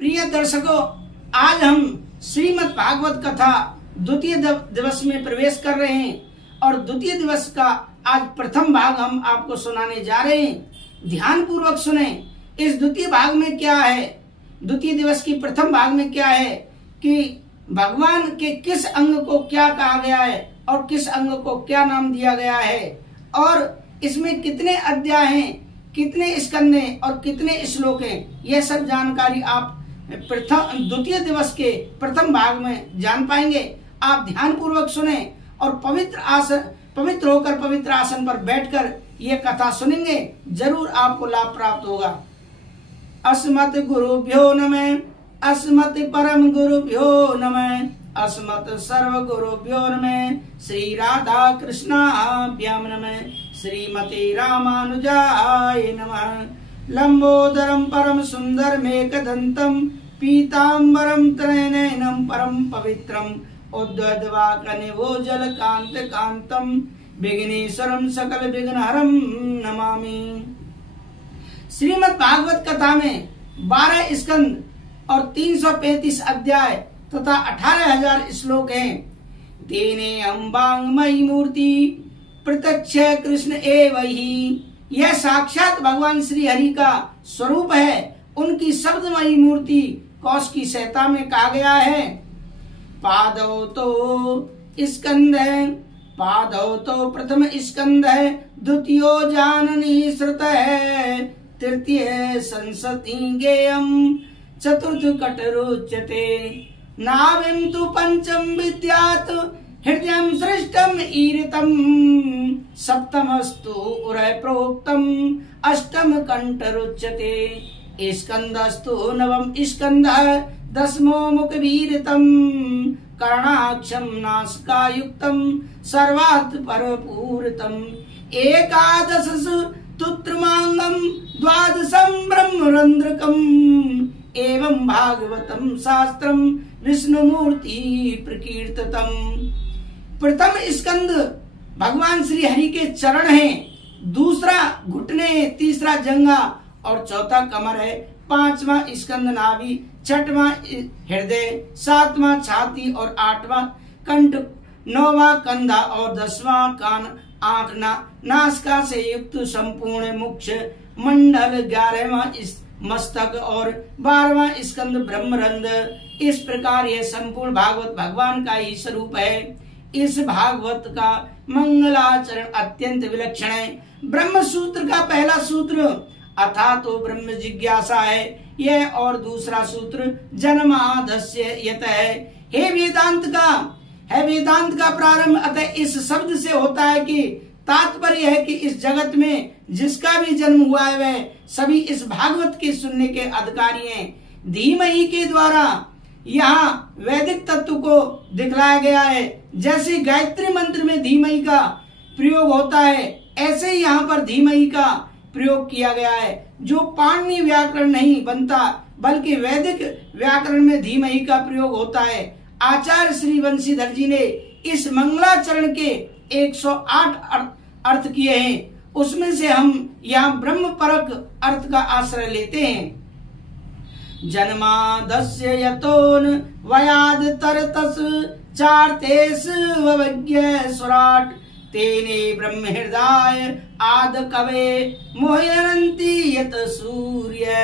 प्रिय दर्शकों, आज हम श्रीमद् भागवत कथा द्वितीय दिवस में प्रवेश कर रहे हैं और द्वितीय दिवस का आज प्रथम भाग हम आपको सुनाने जा रहे हैं। ध्यान पूर्वक सुने। इस द्वितीय भाग में क्या है, द्वितीय दिवस की प्रथम भाग में क्या है कि भगवान के किस अंग को क्या कहा गया है और किस अंग को क्या नाम दिया गया है और इसमें कितने अध्याय हैं, कितने स्कंद हैं और कितने श्लोक हैं, यह सब जानकारी आप द्वितीय दिवस के प्रथम भाग में जान पाएंगे। आप ध्यान पूर्वक सुने और पवित्र होकर पवित्र आसन पर बैठकर ये कथा सुनेंगे, जरूर आपको लाभ प्राप्त होगा। अस्मत् गुरुभ्यो नमः, अस्मत् परम गुरुभ्यो नमः, अस्मत् सर्व गुरुभ्यो नमः, श्री राधा कृष्णाभ्याम नमः, श्रीमते रामानुजाय नमः। लंबोदरम परम सुंदर मेघदंतम पीतांबरम त्रयनयनम परम पवित्रम उद्वद्वाकनिभोजल कांत कांतम विघ्नेश्वरम सकल विघ्नहरम नमामि। श्रीमद् भागवत कथा में 12 स्कंद और 335 अध्याय तथा 18,000 श्लोक हैं। तेने अम्बांगमयी मूर्ति प्रत्यक्ष कृष्ण एवं ही, यह साक्षात भगवान श्री हरि का स्वरूप है। उनकी शब्दमयी मूर्ति कौशिकी संहिता में कहा गया है। पादौ तो स्कंद है, पादौ तो प्रथम स्कंद है, द्वितीयो जाननी श्रुत है, तृतीय संसति गेयम, चतुर्थ कटरुच्यते, नाविम तु पंचम विद्यात् हृदयं सृष्टम ईरितम, सप्तमस्तु उरय प्रोक्तम, अष्टम कंठरुच्यते, स्कंदस्तु नवम स्कंद, दशमो मुखवीरितम, कर्णाक्षम नासिकायुक्तम, सर्वात् परपूरितम, एकादशसु तुत्रमांगम, द्वादशम ब्रह्मरंध्रकम, एवं भागवतम शास्त्रम विष्णुमूर्ति प्रकीर्तितम। प्रथम स्कंद भगवान श्री हरि के चरण हैं, दूसरा घुटने, तीसरा जंघा और चौथा कमर है, पांचवा स्कंद नाभि, छठवां हृदय, सातवां छाती और आठवां कंठ, नौवां कंधा और 10वां कान, आंख, नासिका से युक्त संपूर्ण मुक्ष मंडल, 11वां मस्तक और 12वां स्कंद ब्रह्मरंध्र। इस प्रकार यह संपूर्ण भागवत भगवान का ही स्वरूप है। इस भागवत का मंगलाचरण अत्यंत विलक्षण है। ब्रह्म सूत्र का पहला सूत्र अथा तो ब्रह्म जिज्ञासा है यह, और दूसरा सूत्र जन्मादस्य यत है। हे वेदांत का प्रारंभ अतः इस शब्द से होता है कि तात्पर्य है कि इस जगत में जिसका भी जन्म हुआ है वह सभी इस भागवत के सुनने के अधिकारी हैं। धीमहि के द्वारा यहाँ वैदिक तत्व को दिखलाया गया है। जैसे गायत्री मंत्र में धीमहि का प्रयोग होता है, ऐसे ही यहाँ पर धीमहि का प्रयोग किया गया है, जो पाणिनि व्याकरण नहीं बनता बल्कि वैदिक व्याकरण में धीमहि का प्रयोग होता है। आचार्य श्री वंशीधर जी ने इस मंगलाचरण के 108 अर्थ किए हैं, उसमें से हम यहाँ ब्रह्म परक अर्थ का आश्रय लेते हैं। जन्मादस्य यतोन वयाद तरतस चार्तेस ववज्ञ स्वराट, तेने ब्रह्म हृदय आद कवे मोहयन्ति यत सूर्य,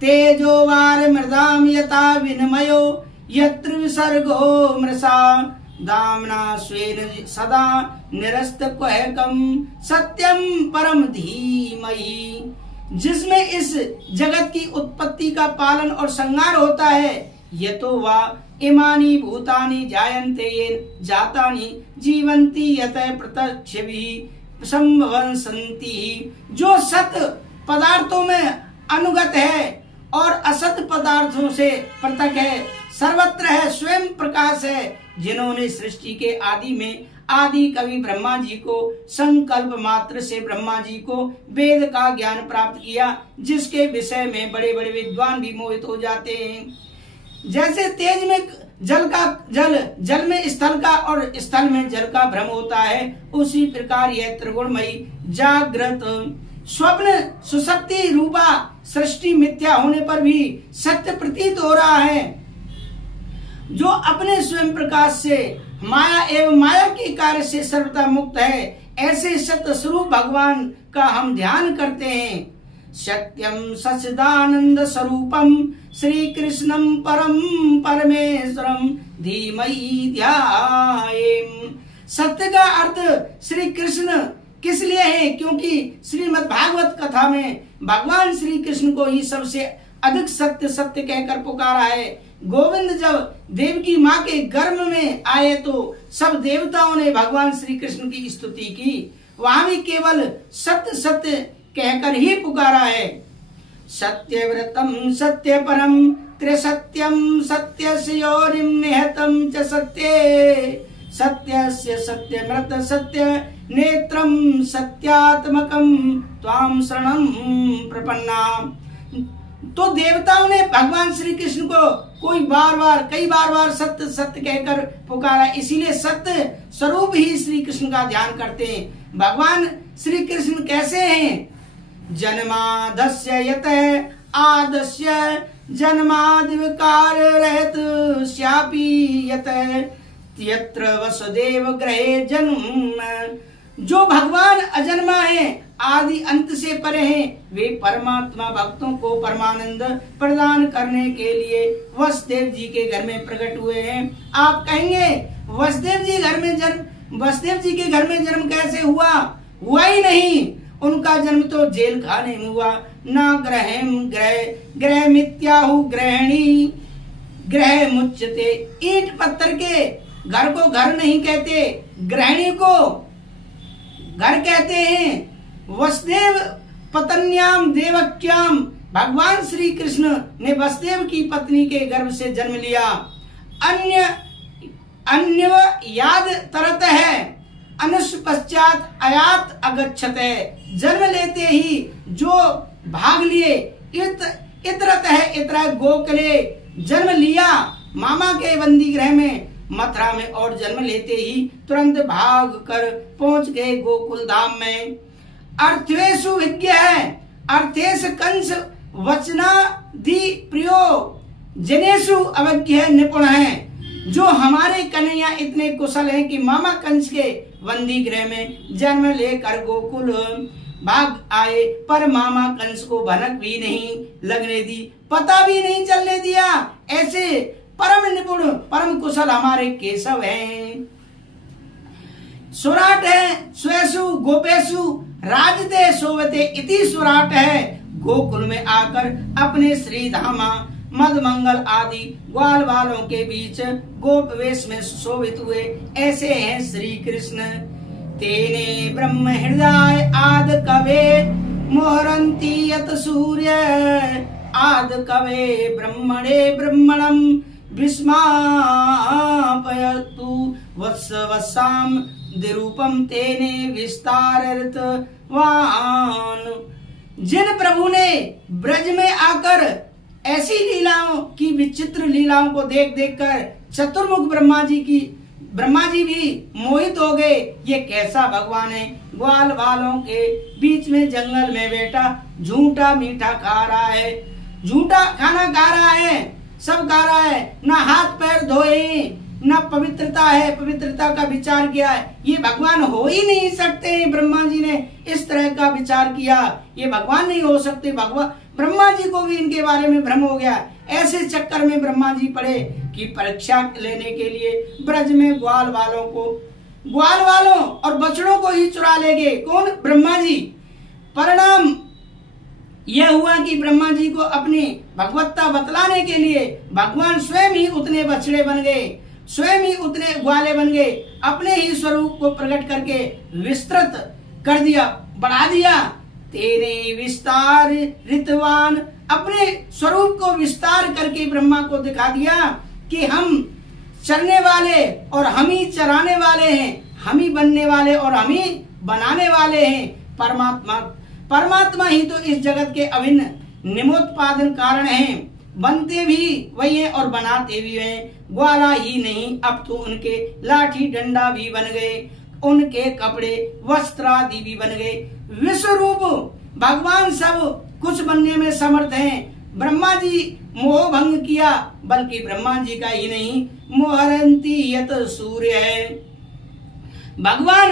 तेजो वार मृदाम यथा विनिमयो यत्र विसर्गो मृषा, दाम्ना स्वेन सदा निरस्त क्वहकम सत्यम परम धीमहि। जिसमें इस जगत की उत्पत्ति का पालन और संहार होता है। यतो वा इमानि भूतानि जायन्ते येन जातानि जीवन्ति यतः प्रत्यक्षभिः संभवन्ति। जो सत पदार्थों में अनुगत है और असत पदार्थों से पृथक है, सर्वत्र है, स्वयं प्रकाश है, जिन्होंने सृष्टि के आदि में आदि कवि ब्रह्मा जी को संकल्प मात्र से ब्रह्मा जी को वेद का ज्ञान प्राप्त किया, जिसके विषय में बड़े बड़े विद्वान भी मोहित हो जाते हैं। जैसे तेज में जल में स्थल का और स्थल में जल का भ्रम होता है, उसी प्रकार यह त्रिगुणमयी जागृत स्वप्न सुसक्ति रूपा सृष्टि मिथ्या होने पर भी सत्य प्रतीत हो रहा है। जो अपने स्वयं प्रकाश से माया एवं माया के कार्य से सर्वथा मुक्त है, ऐसे सत्य स्वरूप भगवान का हम ध्यान करते हैं। सत्यम सच्चिदानंद स्वरूपम श्री कृष्णम परम परमेश्वरम धीमहि ध्यायेम। सत्य का अर्थ श्री कृष्ण किस लिए है? क्योंकि श्रीमद् भागवत कथा में भगवान श्री कृष्ण को ही सबसे अधिक सत्य सत्य कहकर पुकारा है। गोविंद जब देवकी माँ के गर्भ में आए तो सब देवताओं ने भगवान श्री कृष्ण की स्तुति की, वहां भी केवल सत्य सत्य कहकर ही पुकारा है। सत्यव्रतम सत्य परम त्रिसत्यम सत्यस्य योनिम निहतम च सत्ये सत्यस्य सत्यमृत सत्य नेत्रम सत्यात्मकम त्वाम शरणम प्रपन्ना। तो देवताओं ने भगवान श्री कृष्ण को कई बार सत्य सत्य कहकर पुकारा, इसीलिए सत्य स्वरूप ही श्री कृष्ण का ध्यान करते हैं। भगवान श्री कृष्ण कैसे हैं? जन्मादस्य यत आदस्य जन्मादिविकार रहत श्यापी यत यत्र वसुदेव ग्रहे जन्म। जो भगवान अजन्मा है, आदि अंत से परे हैं, वे परमात्मा भक्तों को परमानंद प्रदान करने के लिए वसुदेव जी के घर में प्रकट हुए हैं। आप कहेंगे वसुदेव जी के घर में जन्म कैसे हुआ? हुआ ही नहीं। उनका जन्म तो जेल खाने में हुआ। ना ग्रह मिथ्याहु ग्रहणी ग्रह मुच्यते। ईंट पत्थर के घर को घर नहीं कहते, गृहिणी को घर कहते हैं। वसुदेव पत्न्याम देवक्याम, भगवान श्री कृष्ण ने वसुदेव की पत्नी के गर्भ से जन्म लिया। अन्य याद तरत है अनुष पश्चात आयात अगच्छत है। जन्म लेते ही जो भाग लिए इतरत है इतरा गोकुले, जन्म लिया मामा के बंदी गृह में मथुरा में, और जन्म लेते ही तुरंत भाग कर पहुंच गए गोकुल धाम में। अर्थेषु विज्ञ है अर्थेश कंस वचनादि प्रियो जनेषु अवज्ञ निपुण है। जो हमारे कन्हैया इतने कुशल हैं कि मामा कंस के बंदी गृह में जन्म लेकर गोकुल भाग आए, पर मामा कंस को भनक भी नहीं लगने दी, पता भी नहीं चलने दिया। ऐसे परम निपुण परम कुशल हमारे केशव हैं। सुराट है स्वेशु गोपेशु राजते सोवते इति सुराट है। गोकुल में आकर अपने श्री धामा मदमंगल आदि ग्वाल वालों के बीच गोप वेश में शोभित हुए, ऐसे हैं श्री कृष्ण। तेने ब्रह्म हृदय आद कवे मोहरंती यत सूर्य आद कवे ब्रह्मणे ब्रह्मणम विस्मापयतु वत्सवसाम दिरूपम तेने विस्तारित वान। जिन प्रभु ने ब्रज में आकर ऐसी लीलाओं की विचित्र लीलाओं को देख देख कर चतुर्मुख ब्रह्मा जी भी मोहित हो गए। ये कैसा भगवान है? ग्वाल वालों के बीच में जंगल में बैठा झूठा मीठा खा रहा है, झूठा खाना खा रहा है, सब खा रहा है, ना हाथ पैर धोए, ना पवित्रता है, पवित्रता का विचार किया है। ये भगवान हो ही नहीं सकते। ब्रह्मा जी ने इस तरह का विचार किया, ये भगवान नहीं हो सकते। भगवान ब्रह्मा जी को भी इनके बारे में भ्रम हो गया। ऐसे चक्कर में ब्रह्मा जी पड़े कि परीक्षा लेने के लिए ब्रज में ग्वाल वालों और बछड़ों को ही चुरा ले गए। कौन? ब्रह्मा जी। परिणाम यह हुआ कि ब्रह्मा जी को अपनी भगवत्ता बतलाने के लिए भगवान स्वयं ही उतने बछड़े बन गए, स्वयं ही उतने ग्वाले बन गए। अपने ही स्वरूप को प्रकट करके विस्तृत कर दिया, बढ़ा दिया। तेरे विस्तार ऋतवान, अपने स्वरूप को विस्तार करके ब्रह्मा को दिखा दिया कि हम चरने वाले और हम ही चराने वाले हैं, हम ही बनने वाले और हम ही बनाने वाले हैं। परमात्मा ही तो इस जगत के अभिन्न निमोत्पादन कारण हैं। बनते भी वही हैं और बनाते भी हैं। ग्वाला ही नहीं, अब तो उनके लाठी डंडा भी बन गए, उनके कपड़े वस्त्र आदि भी बन गए। विश्व रूप भगवान सब कुछ बनने में समर्थ हैं। ब्रह्मा जी मोह भंग किया, बल्कि ब्रह्मा जी का ही नहीं, मोहरंती यत सूर्य है। भगवान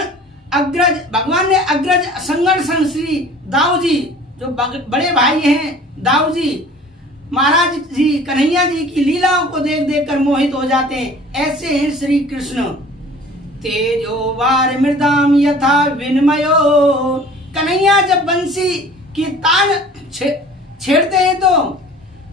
ने अग्रज संगठन श्री दाऊ जी, जो बड़े भाई हैं दाऊ जी, महाराज जी कन्हैया जी की लीलाओं को देख देख कर मोहित हो जाते हैं। ऐसे हैं श्री कृष्ण। तेजो वार मृदाम यथा विनिमयो, कन्हैया जब बंसी की तान छेड़ते हैं तो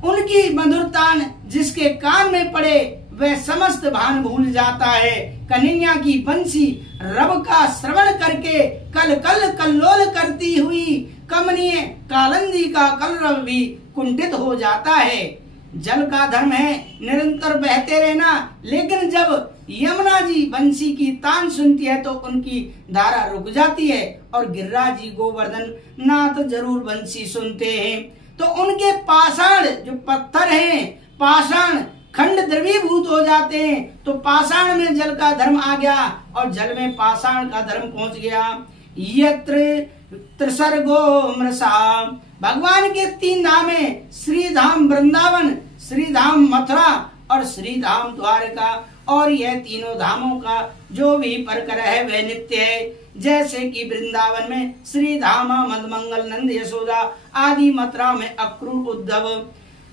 उनकी मधुर तान जिसके कान में पड़े वह समस्त भान भूल जाता है। कन्हैया की बंसी रब का श्रवण करके कल कल कल्लोल करती हुई कमनीय कालंदी का कलरव भी कुंठित हो जाता है। जल का धर्म है निरंतर बहते रहना, लेकिन जब यमुना जी बंसी की तान सुनती है तो उनकी धारा रुक जाती है और गिरिराज जी गोवर्धन नाथ जरूर बंसी सुनते हैं। तो उनके पाषाण जो पत्थर हैं, पाषाण खंड द्रवीभूत हो जाते हैं। तो पाषाण में जल का धर्म आ गया और जल में पाषाण का धर्म पहुंच गया। यत्र त्रिसर्गो मृषा, भगवान के 3 धाम है, श्री धाम वृंदावन, श्री धाम मथुरा और श्री धाम द्वारका। और यह तीनों धामों का जो भी परकर है वह नित्य है। जैसे कि वृंदावन में श्री धामा मदमंगल नंद यशोदा आदि, मथुरा में अक्रूर उद्धव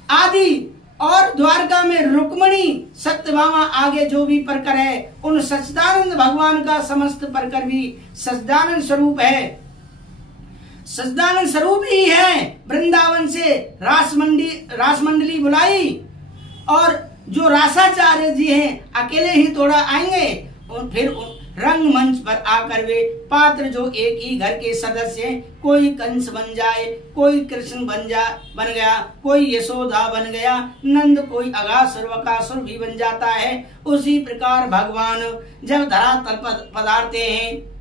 आदि और द्वारका में रुक्मणी सत्यभामा आगे जो भी परकर है, उन सच्चिदानंद भगवान का समस्त परकर भी सच्चिदानंद स्वरूप है, सच्चिदानंद स्वरूप ही है। वृंदावन से रासमंडली बुलाई और जो रासाचार्य जी हैं अकेले ही थोड़ा आएंगे और फिर रंग मंच पर आकर वे पात्र जो एक ही घर के सदस्य हैं, कोई कंस बन जाए, कोई कृष्ण बन गया, कोई यशोदा बन गया, नंद कोई अगासुर वकासुर भी बन जाता है। उसी प्रकार भगवान जब धरातल पर पधारते हैं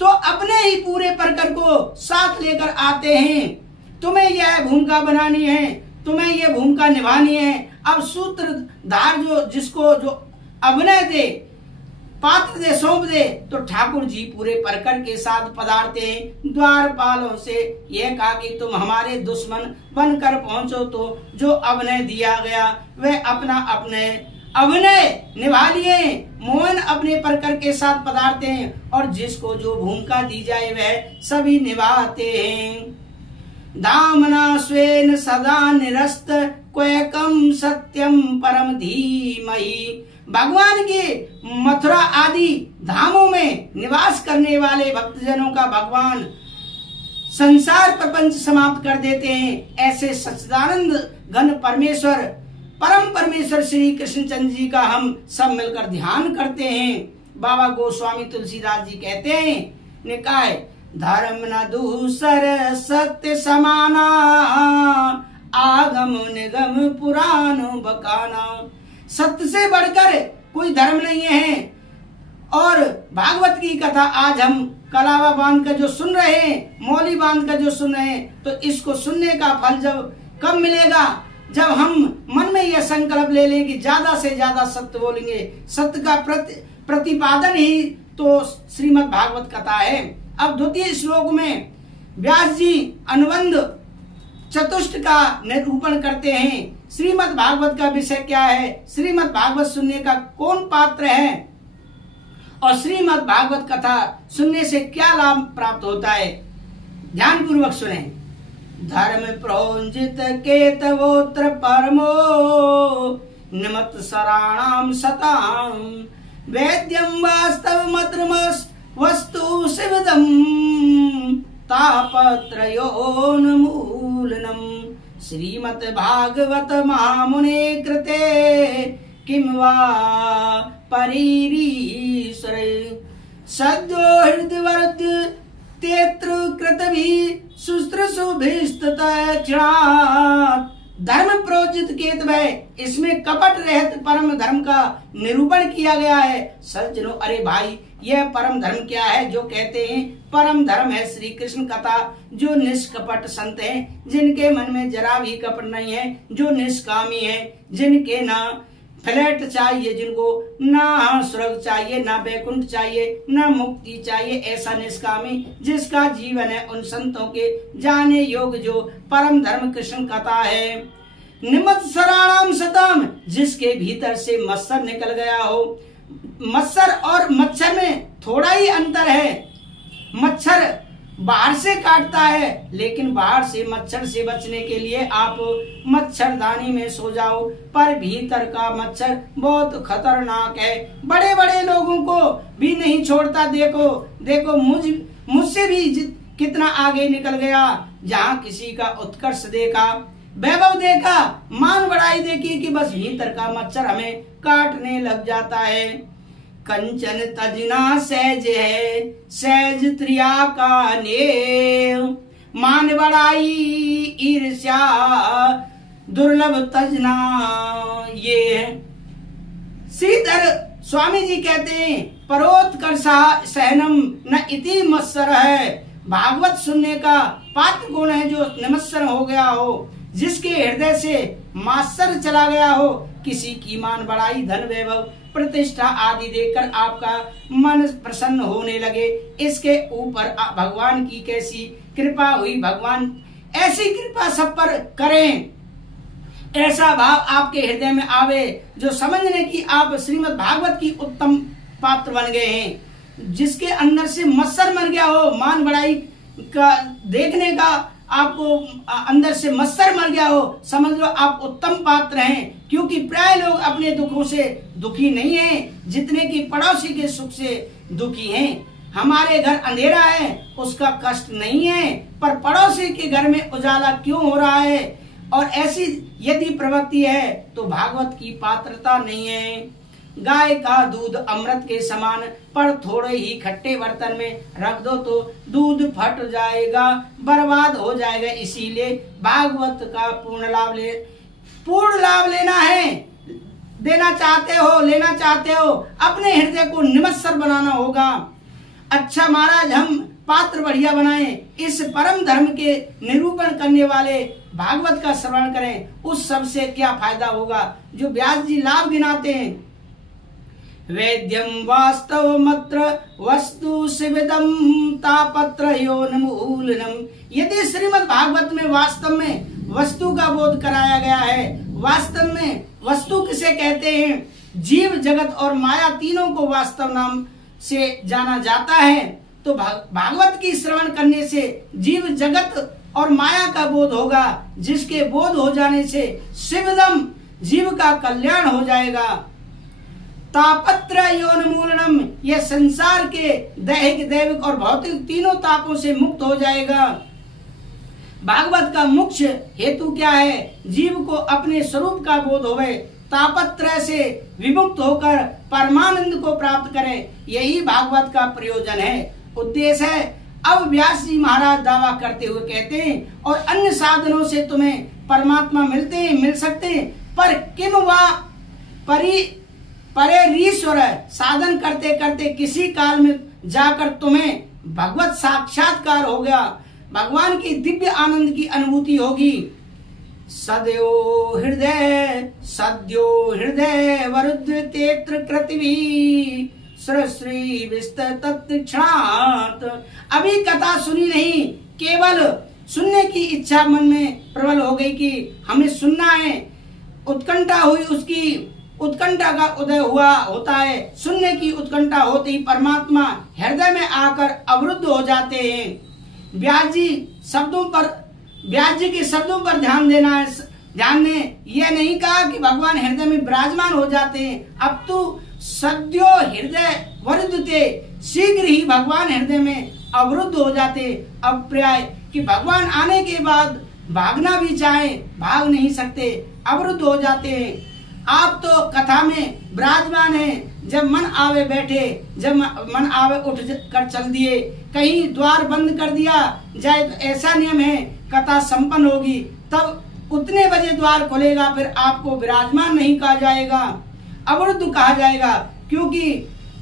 तो अपने ही पूरे परकर को साथ लेकर आते हैं। तुम्हें यह भूमिका बनानी है, तुम्हें यह भूमिका निभानी है। अब सूत्रधार जिसको जो अभिनय दे, पात्र दे, सौंप दे, तो ठाकुर जी पूरे परकर के साथ पधारते हैं। द्वारपालों से यह कहा कि तुम हमारे दुश्मन बनकर पहुंचो, तो जो अभिनय दिया गया वह अपना अपने अभिनय निभा लिए। मोहन अपने परकर के साथ पधारते हैं और जिसको जो भूमिका दी जाए वह सभी निभाते हैं। दामना स्वेन सदा निरस्त क्वैकम सत्यम परम धीमहि, भगवान के मथुरा आदि धामों में निवास करने वाले भक्तजनों का भगवान संसार प्रपंच समाप्त कर देते हैं। ऐसे सच्चिदानंद घन परमेश्वर, परम परमेश्वर श्री कृष्णचंद्र जी का हम सब मिलकर ध्यान करते हैं। बाबा गोस्वामी तुलसीदास जी कहते हैं, निकाय धर्म न दूसर सत्य समाना, आगम निगम पुराण बकाना। सत्य से बढ़कर कोई धर्म नहीं है। और भागवत की कथा आज हम कलावा बांध कर जो सुन रहे हैं, मौली बांध कर जो सुन रहे हैं, तो इसको सुनने का फल जब कब मिलेगा, जब हम मन में यह संकल्प ले लें कि ज्यादा से ज्यादा सत्य बोलेंगे। सत्य का प्रतिपादन ही तो श्रीमद् भागवत कथा है। अब द्वितीय श्लोक में व्यास जी अनुबंध चतुष्ट का निरूपण करते हैं। श्रीमद् भागवत का विषय क्या है, श्रीमद् भागवत सुनने का कौन पात्र है और श्रीमद् भागवत कथा सुनने से क्या लाभ प्राप्त होता है, ध्यान पूर्वक सुने। धर्म प्रोंजित केतवोत्र परमो निमत सराणाम सताम, वैद्यम वास्तव मत्रमस्त वस्तु शिवदम तापत्रयोन्मूलनम। श्रीमद् भागवत महामुने कृते किम वा परीरीश्वरे, सद्यो हृदयवर्द्य तेत्र कृतभि सुश्रुषुभिस्ततक्षणात्। धर्म प्रोचित केतवः, इसमें कपट रहित परम धर्म का निरूपण किया गया है। सज्जनों, अरे भाई, यह परम धर्म क्या है जो कहते हैं परम धर्म है श्री कृष्ण कथा। जो निष्कपट संत हैं, जिनके मन में जरा भी कपट नहीं है, जो निष्कामी है, जिनके ना फ्लैट चाहिए, जिनको ना स्वर्ग चाहिए, ना वैकुंठ चाहिए, ना मुक्ति चाहिए, ऐसा निष्कामी जिसका जीवन है उन संतों के जाने योग जो परम धर्म कृष्ण कथा है। निमत्सराणाम सतम, जिसके भीतर से मत्सर निकल गया हो। मत्सर और मच्छर में थोड़ा ही अंतर है। मच्छर बाहर से काटता है, लेकिन बाहर से मच्छर से बचने के लिए आप मच्छरदानी में सो जाओ, पर भीतर का मच्छर बहुत खतरनाक है, बड़े बड़े लोगों को भी नहीं छोड़ता। देखो मुझसे भी कितना आगे निकल गया। जहाँ किसी का उत्कर्ष देखा, वैभव देखा, मान बढ़ाई देखी कि बस भीतर का मच्छर हमें काटने लग जाता है। कंचन तजना सहज है, सहज त्रिया का नेव, मान बढ़ाई ईर्ष्या दुर्लभ तजना ये है। श्रीधर स्वामी जी कहते हैं, परोत्कर्षा सहनम न इति मत्सर है। भागवत सुनने का पात्र गुण है जो निमत्सर हो गया हो, जिसके हृदय से मात्सर चला गया हो। किसी की मान बढ़ाई, धन वैभव प्रतिष्ठा आदि देखकर आपका मन प्रसन्न होने लगे, इसके ऊपर भगवान की कैसी कृपा हुई। भगवान ऐसी कृपा सब पर करें, ऐसा भाव आपके हृदय में आवे जो समझने की आप श्रीमद् भागवत की उत्तम पात्र बन गए हैं। जिसके अंदर से मत्सर मर गया हो, मान बढ़ाई का देखने का आपको अंदर से मत्सर मर गया हो, समझ लो आप उत्तम पात्र हैं। क्योंकि प्राय लोग अपने दुखों से दुखी नहीं हैं, जितने की पड़ोसी के सुख से दुखी हैं। हमारे घर अंधेरा है उसका कष्ट नहीं है, पर पड़ोसी के घर में उजाला क्यों हो रहा है। और ऐसी यदि प्रवृत्ति है तो भागवत की पात्रता नहीं है। गाय का दूध अमृत के समान, पर थोड़े ही खट्टे बर्तन में रख दो तो दूध फट जाएगा, बर्बाद हो जाएगा। इसीलिए भागवत का पूर्ण लाभ लेना है। लेना चाहते हो, अपने हृदय को निमत्सर बनाना होगा। अच्छा महाराज, हम पात्र बढ़िया बनाएं, इस परम धर्म के निरूपण करने वाले भागवत का श्रवण करें, उस सबसे क्या फायदा होगा। जो व्यास जी लाभ गिनाते हैं, वेद्यम वास्तव मत्र वस्तु शिविदम तापत्र योनमूलनम। यदि श्रीमद् भागवत में वास्तव में वस्तु का बोध कराया गया है, वास्तव में वस्तु किसे कहते हैं, जीव जगत और माया तीनों को वास्तव नाम से जाना जाता है, तो भागवत की श्रवण करने से जीव जगत और माया का बोध होगा, जिसके बोध हो जाने से शिवदम जीव का कल्याण हो जाएगा। तापत्र योन्मूलनम, यह संसार के दैहिक दैविक और भौतिक तीनों तापों से मुक्त हो जाएगा। भागवत का मुख्य हेतु क्या है, जीव को अपने स्वरूप का बोध होवे, तापत्रय से विमुक्त होकर परमानंद को प्राप्त करे, यही भागवत का प्रयोजन है, उद्देश्य है। अब व्यास जी महाराज दावा करते हुए कहते हैं, और अन्य साधनों से तुम्हें परमात्मा मिल सकते हैं, पर किम वा परेरीश्वर, साधन करते करते किसी काल में जाकर तुम्हें भगवत साक्षात्कार हो गया, भगवान की दिव्य आनंद की अनुभूति होगी। सद्यो हृदय वरुद्ध तेत्र कृतिवी श्री विस्तृत। अभी कथा सुनी नहीं, केवल सुनने की इच्छा मन में प्रबल हो गई कि हमें सुनना है, उत्कंठा हुई, उसकी उत्कंठा का उदय होता है। सुनने की उत्कंठा होते ही परमात्मा हृदय में आकर अवरुद्ध हो जाते हैं। व्यास जी के शब्दों पर ध्यान देना है। ध्यान ने यह नहीं कहा कि भगवान हृदय में विराजमान हो जाते हैं, अब तो सद्यो हृदय वरुद्ध थे, शीघ्र ही भगवान हृदय में अवरुद्ध हो जाते। अब प्राय कि भगवान आने के बाद भागना भी चाहे भाग नहीं सकते, अवरुद्ध हो जाते हैं। आप तो कथा में विराजमान हैं, जब मन आवे बैठे, जब मन आवे उठ कर चल दिए, कहीं द्वार बंद कर दिया जाए तो ऐसा नियम है कथा संपन्न होगी तब उतने बजे द्वार खुलेगा, फिर आपको विराजमान नहीं कहा जाएगा, अवरुद्ध कहा जाएगा। क्योंकि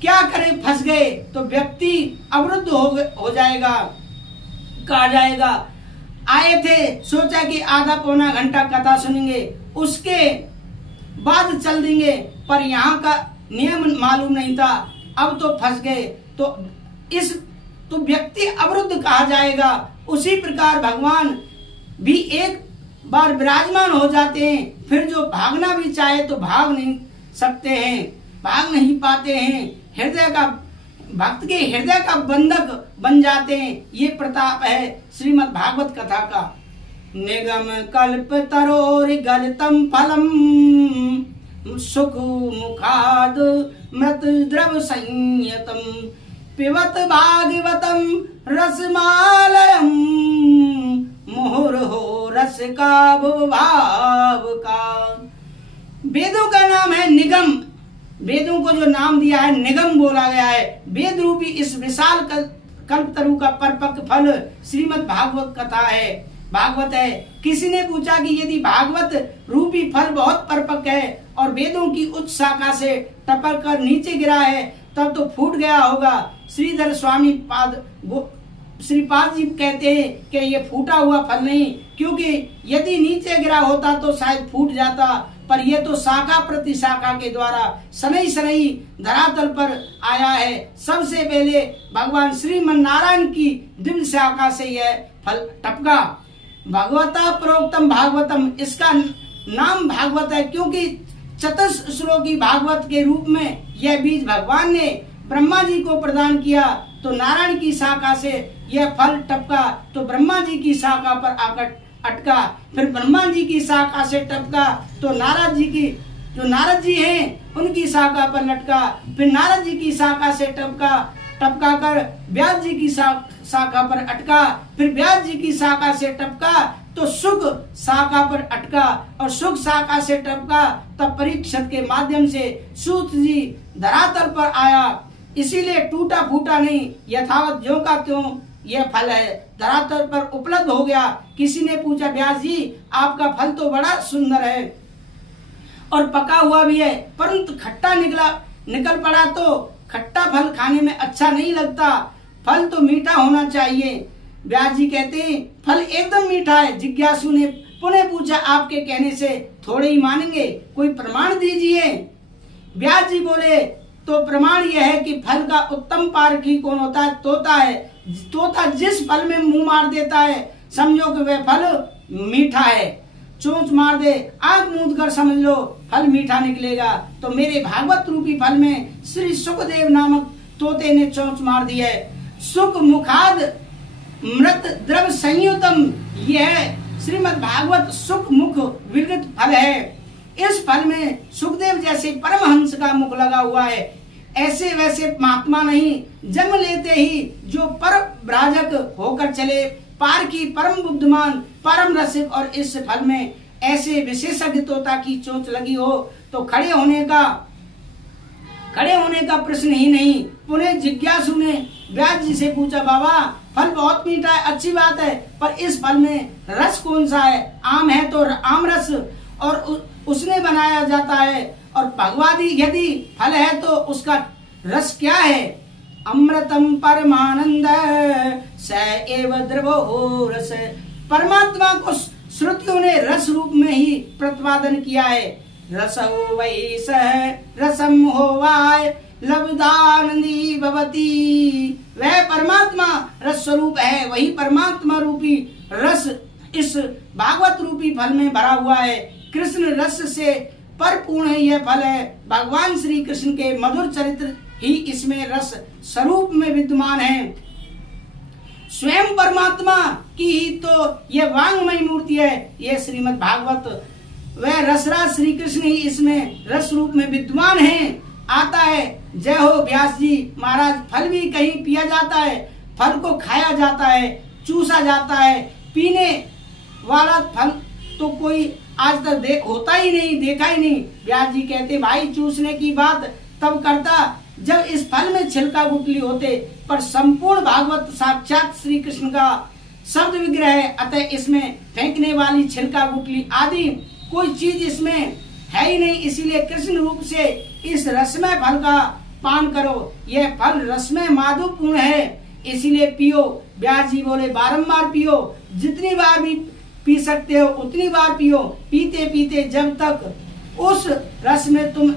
क्या करे, फंस गए तो व्यक्ति अवरुद्ध हो जाएगा, कहा जाएगा। आए थे, सोचा कि आधा पौना घंटा कथा सुनेंगे, उसके बाद चल देंगे, पर यहाँ का नियम मालूम नहीं था, अब तो फंस गए, तो व्यक्ति अवरुद्ध कहा जाएगा। उसी प्रकार भगवान भी एक बार विराजमान हो जाते हैं, फिर जो भागना भी चाहे तो भाग नहीं सकते हैं, भाग नहीं पाते हैं, हृदय का भक्त के हृदय का बंधक बन जाते हैं। ये प्रताप है श्रीमद् भागवत कथा का। निगम कल्प तरोर गलितम फलम सुख मुखाद मृत द्रव संयतम पिबत भागवतम रसमालयम मुहुर्हो रस का भाव का। वेदों का नाम है निगम, वेदों को जो नाम दिया है निगम बोला गया है। वेद रूपी इस विशाल कल्पतरु का परिपक्व फल श्रीमद् भागवत कथा है, भागवत है। किसी ने पूछा कि यदि भागवत रूपी फल बहुत परिपक्व है और वेदों की उच्च शाखा से टपक कर नीचे गिरा है, तब तो फूट गया होगा। श्रीधर स्वामी श्रीपाद जी कहते हैं कि ये फूटा हुआ फल नहीं, क्योंकि यदि नीचे गिरा होता तो शायद फूट जाता, पर यह तो शाखा प्रति शाखा के द्वारा सनई सनई धरातल पर आया है। सबसे पहले भगवान श्रीमन नारायण की दिव्य शाखा से यह फल टपका। भगवता प्रोक्तम भागवतम, इसका नाम भागवत है क्योंकि चतुश्लोकी भागवत के रूप में यह बीज भगवान ने ब्रह्मा जी को प्रदान किया, तो नारायण की शाखा से यह फल टपका, तो ब्रह्मा जी की शाखा पर आकर अटका, फिर ब्रह्मा जी की शाखा से टपका तो नारद जी की, जो नारद जी हैं उनकी शाखा पर लटका, फिर नारद जी की शाखा से टपका कर व्यास जी की शाखा पर अटका, फिर व्यास जी की शाखा से टपका तो सुख शाखा पर अटका, और सुख शाखा से टपका तब परीक्षित के माध्यम से सूत जी धरातल पर आया। इसीलिए टूटा फूटा नहीं, यथावत ज्यों का त्यों यह फल है, धरातल पर उपलब्ध हो गया। किसी ने पूछा व्यास जी आपका फल तो बड़ा सुंदर है और पका हुआ भी है, परंतु खट्टा निकल पड़ा, तो खट्टा फल खाने में अच्छा नहीं लगता, फल तो मीठा होना चाहिए। व्यास जी कहते हैं फल एकदम मीठा है। जिज्ञासु ने पुनः पूछा आपके कहने से थोड़े ही मानेंगे, कोई प्रमाण दीजिए। व्यास जी बोले तो प्रमाण यह है कि फल का उत्तम पारखी कौन होता है? तोता है। तोता जिस फल में मुंह मार देता है समझो कि वह फल मीठा है। चोंच मार दे, आंख मूंद कर समझ लो फल मीठा निकलेगा। तो मेरे भागवत रूपी फल में श्री सुखदेव नामक तोते ने चोंच मार दी है। सुख मुखाद मृत द्रव संयुतम, यह श्रीमद् भागवत सुख मुख विरत फल है। इस फल में सुखदेव जैसे परमहंस का मुख लगा हुआ है, ऐसे वैसे महात्मा नहीं, जन्म लेते ही जो पर ब्राजक होकर चले, पार की परम बुद्धिमान परम रसिक, और इस फल में ऐसे विशेषज्ञ तोता की चोंच लगी हो तो खड़े होने का प्रश्न ही नहीं। पुनः जिज्ञासु ने व्यास जी से पूछा बाबा फल बहुत मीठा है, अच्छी बात है, पर इस फल में रस कौन सा है? आम है तो आम रस और उसने बनाया जाता है, और भगवादी यदि फल है तो उसका रस क्या है? अमृतम परमानंद स एव द्रवो रस। परमात्मा को श्रुतियों ने रस रूप में ही प्रतिपादन किया है। रसो वै सह रसम होवाय लब्धानंदी भवती। वह परमात्मा रस स्वरूप है, वही परमात्मा रूपी रस इस भागवत रूपी फल में भरा हुआ है। कृष्ण रस से परिपूर्ण है यह फल है। भगवान श्री कृष्ण के मधुर चरित्र ही इसमें रस स्वरूप में विद्यमान है। स्वयं परमात्मा की ही तो यह वांगमय मूर्ति है, यह श्रीमद् भागवत। वह रसराज श्री कृष्ण ही इसमें रस रूप में विद्यमान है। आता है जय हो व्यास जी महाराज। फल भी कहीं पिया जाता है, फल को खाया जाता है, चूसा जाता है, पीने वाला फल तो कोई आज तक होता ही नहीं, देखा ही नहीं। व्यास जी कहते भाई चूसने की बात तब करता जब इस फल में छिलका गुटली होते, पर संपूर्ण भागवत साक्षात श्री कृष्ण का शब्द विग्रह है, अतः इसमें फेंकने वाली छिलका गुटली आदि कोई चीज इसमें है ही नहीं। इसीलिए कृष्ण रूप से इस रसमय फल का पान करो। यह फल रसमय माधुपूर्ण है, इसीलिए पियो। व्यास जी बोले बारंबार पियो, जितनी बार भी पी सकते हो उतनी बार पियो। पीते पीते जब तक उस रस में तुम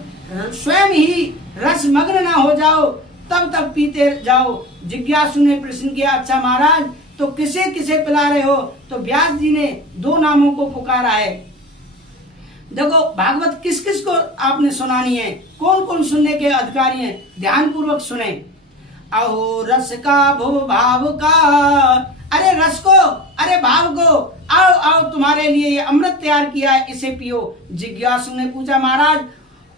स्वयं ही रस मग्न ना हो जाओ, तब तक पीते जाओ। जिज्ञासु ने प्रश्न किया, अच्छा महाराज तो किसे किसे पिला रहे हो? तो व्यास जी ने 2 नामों को पुकारा है। देखो भागवत किस किस को आपने सुनानी है, कौन कौन सुनने के अधिकारी हैं, ध्यान पूर्वक सुने। अहो रस का भो भाव का, अरे रस को, अरे भाव को, आओ आओ तुम्हारे लिए ये अमृत तैयार किया है, इसे पियो। जिज्ञासु ने पूछा, महाराज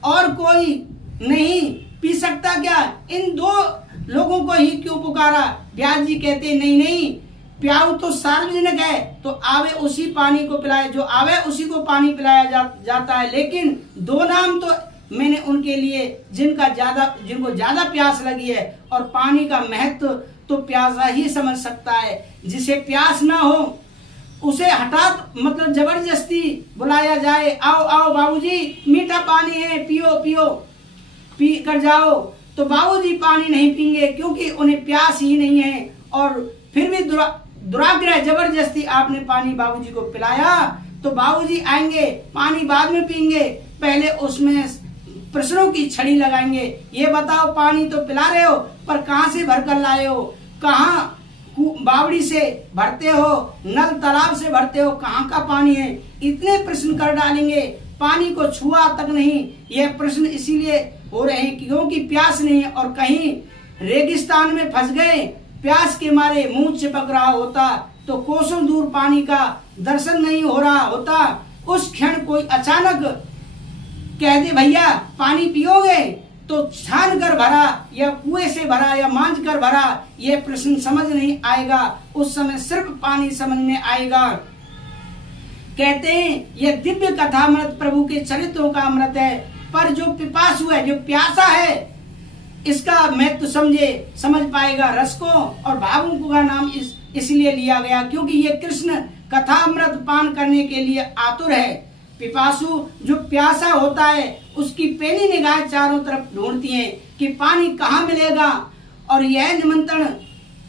और कोई नहीं पी सकता क्या? इन 2 लोगों को ही क्यों पुकारा? व्यास जी कहते नहीं नहीं, प्याऊ तो सार्वजनिक है, तो आवे उसी पानी को पिलाए, जो आवे उसी को पानी पिलाया जाता है। लेकिन 2 नाम तो मैंने उनके लिए जिनको ज्यादा प्यास लगी है, और पानी का महत्व तो प्यासा ही समझ सकता है। जिसे प्यास ना हो उसे हठात मतलब जबरदस्ती बुलाया जाए, आओ आओ बाबूजी मीठा पानी है, पियो पियो, पी कर जाओ, तो बाबूजी पानी नहीं पीएंगे क्योंकि उन्हें प्यास ही नहीं है। और फिर भी दुराग्रह जबरदस्ती आपने पानी बाबूजी को पिलाया, तो बाबूजी आएंगे, पानी बाद में पीएंगे, पहले उसमें प्रश्नों की छड़ी लगाएंगे। ये बताओ पानी तो पिला रहे हो, पर कहाँ से भर कर लाए हो? कहाँ बावड़ी से भरते हो, नल तालाब से भरते हो, कहाँ का पानी है? इतने प्रश्न कर डालेंगे। पानी को छुआ तक नहीं, यह प्रश्न इसीलिए हो रहे हैं क्योंकि प्यास नहीं है, और कहीं रेगिस्तान में फंस गए, प्यास के मारे मुंह चिपक रहा होता, तो कोसों दूर पानी का दर्शन नहीं हो रहा होता। उस क्षण कोई अचानक कह दे भैया पानी पियोगे, तो छान कर भरा या कुएं से भरा या मांझ कर भरा, ये प्रश्न समझ नहीं आएगा। उस समय सिर्फ पानी समझ में आएगा। कहते हैं यह दिव्य कथामृत प्रभु के चरित्रों का अमृत है, पर जो पिपासु है, जो प्यासा है, इसका महत्व समझ पाएगा रस को। और भावुक का नाम इसलिए लिया गया क्योंकि ये कृष्ण कथामृत पान करने के लिए आतुर है। पिपासु जो प्यासा होता है, उसकी पैनी निगाह चारों तरफ ढूंढती है कि पानी कहाँ मिलेगा, और यह निमंत्रण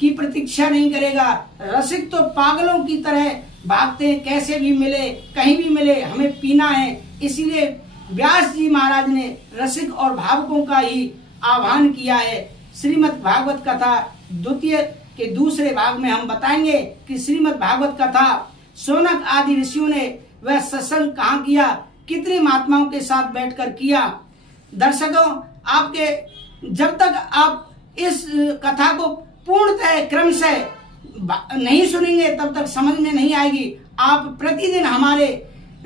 की प्रतीक्षा नहीं करेगा। रसिक तो पागलों की तरह भागते हैं, कैसे भी मिले, कहीं भी मिले, हमें पीना है। इसीलिए व्यास जी महाराज ने रसिक और भावुकों का ही आह्वान किया है। श्रीमद् भागवत कथा द्वितीय के दूसरे भाग में हम बताएंगे कि श्रीमद् भागवत कथा शौनक आदि ऋषियों ने वह सत्संग कहाँ किया, कितने महात्माओं के साथ बैठकर किया। दर्शकों, आपके जब तक आप इस कथा को पूर्णतः क्रमशः नहीं सुनेंगे तब तक समझ में नहीं आएगी। आप प्रतिदिन हमारे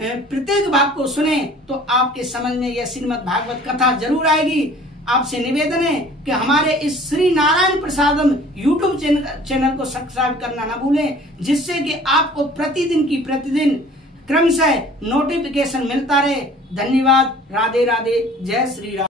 प्रत्येक भाग को सुने तो आपके समझ में यह श्रीमद् भागवत कथा जरूर आएगी। आपसे निवेदन है कि हमारे इस श्री नारायण प्रसादम यूट्यूब चैनल को सब्सक्राइब करना न भूलें, जिससे कि आपको प्रतिदिन की प्रतिदिन क्रमशः नोटिफिकेशन मिलता रहे। धन्यवाद। राधे राधे। जय श्री राम।